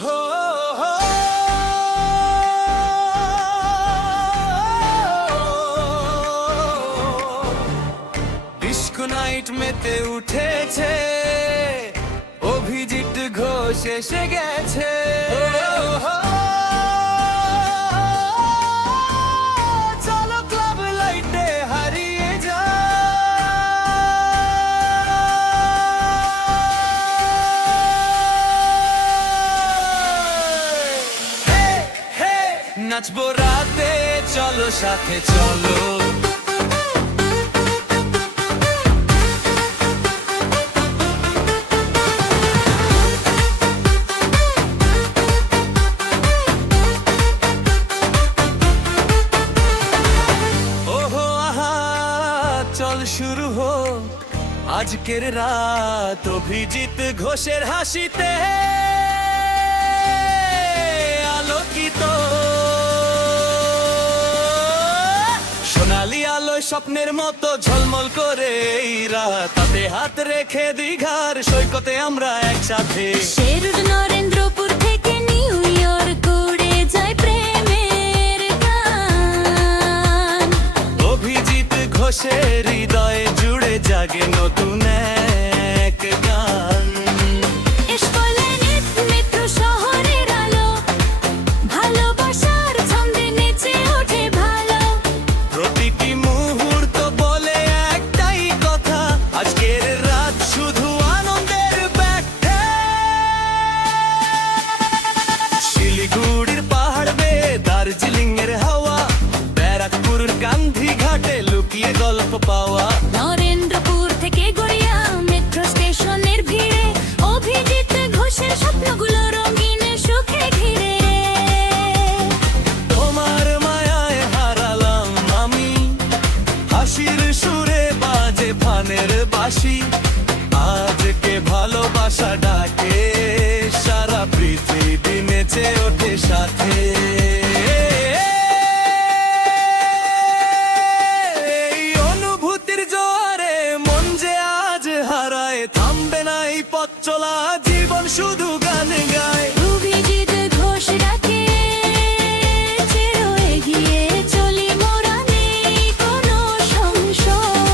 হো হো disco night মেতে উঠেছে, অভিজিৎ ঘোষ এসে গেছে। চলো ক্লাব লাইটে হারিয়ে যাই। নাচবো রাতে, চলো সাথে চলো। চল শুরু হোক আজকের রাত অভিজিৎ ঘোষের হাসিতে আলোকিত। সোনালি আলোয় স্বপ্নের মতো ঝলমল করে এই রাত, হাতে হাত রেখে দীঘার সৈকতে আমরা একসাথে। শেরুড নরেন্দ্রপুর থেকে নিউ ইয়র্ক উড়ে যায় প্রেমের গান। অভিজিৎ ঘোষের হৃদয়ে জুড়ে জাগে নতুন এক গান। এসবলেনিত মেট্রো শহরের আলো, ভালোবাসার ছন্দে নেচে ওঠে ভালো। প্রতিটি মুহূর্ত বলে একটাই কথা, আজকের রাত শুধু আনন্দের ব্যাখ্যা। শিলিগুড়ির পাহাড় বেয়ে দার্জিলিং এর হাওয়া, ব্যারাকপুরের গান্ধী ঘাটে লুকিয়ে গল্প পাওয়া। নরেন্দ্রপুর থেকে গড়িয়া মেট্রো স্টেশনের ভিড়ে, অভিজিৎ ঘোষের স্বপ্নগুলো রঙিন সুখে ঘিরে। তোমার মায়ায় হারালাম আমি, হাসির সুরে বাজে ফানের বাঁশি। আজকে ভালোবাসা ডাকে, সারা পৃথিবী নেচে ওঠে সাথে। এই অনুভূতির জোয়ারে মন যে আজ হারায়, থামবে না এই পথ চলা, জীবন শুধু গান গায়। অভিজিৎ ঘোষ ডাকে, চির এগিয়ে চলি মোরা, নেই কোনো সংশয়।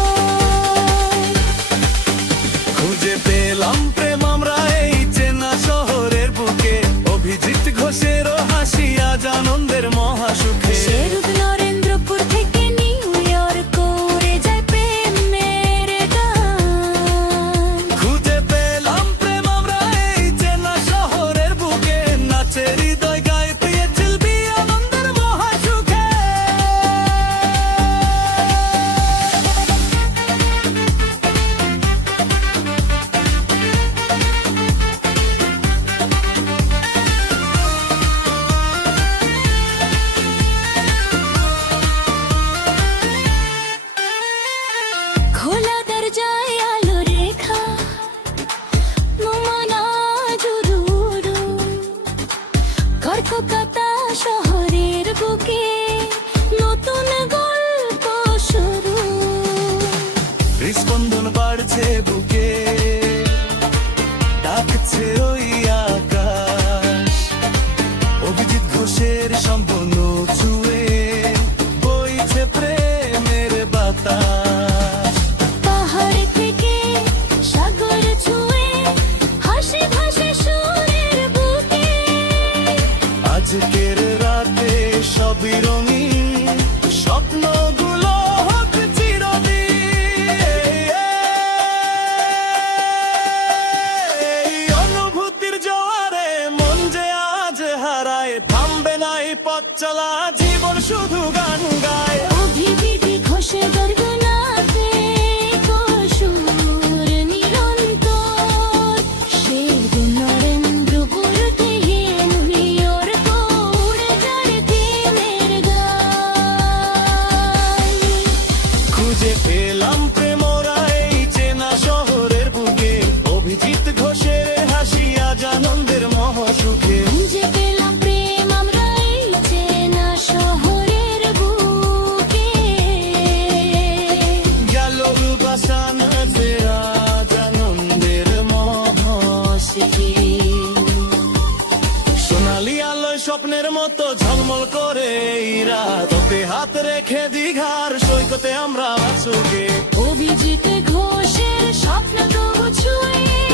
খুঁজে পেলাম প্রেম আমরা এই চেনা শহরের বুকে, অভিজিৎ ঘোষেরও হাসি আজ আনন্দের মহাসুখে। শেরুড নরেন্দ্রপুর থেকে নিউ ইয়র্ক উড়ে যায় প্রেমের গান। খুঁজে পেলাম প্রেম আমরা এই চেনা শহরের বুকে, নাচে হৃদয় গায়ে তুই চলবি আনন্দের মহাসুখে। খোলা দরজায় আলো রেখা, মোমানা জুরুরু, কর্ককাতা শহরের বুকে নতুন গল্প শুরু। হৃস্পন্দন বাড়ছে বুকে, ডাকছে ওই আকাশ। অভিজিৎ ঘোষের সম্পূর্ণ ছুঁয়ে বইছে প্রেমের বাতাস। পাহাড় থেকে সাগর ছুঁয়ে হাসি ভাসে সুরের বুকে। আজকের রাতে সবই রঙিন, স্বপ্নগুলো হোক চিরদিন। এই অনুভূতি স্বপ্নের মতো ঝলমল করে এই রাত তোতে হাত রেখে দীঘার সৈকতে আমরা আছুকে অভিজিৎ ঘোষের স্বপ্ন তবু ছুঁয়ে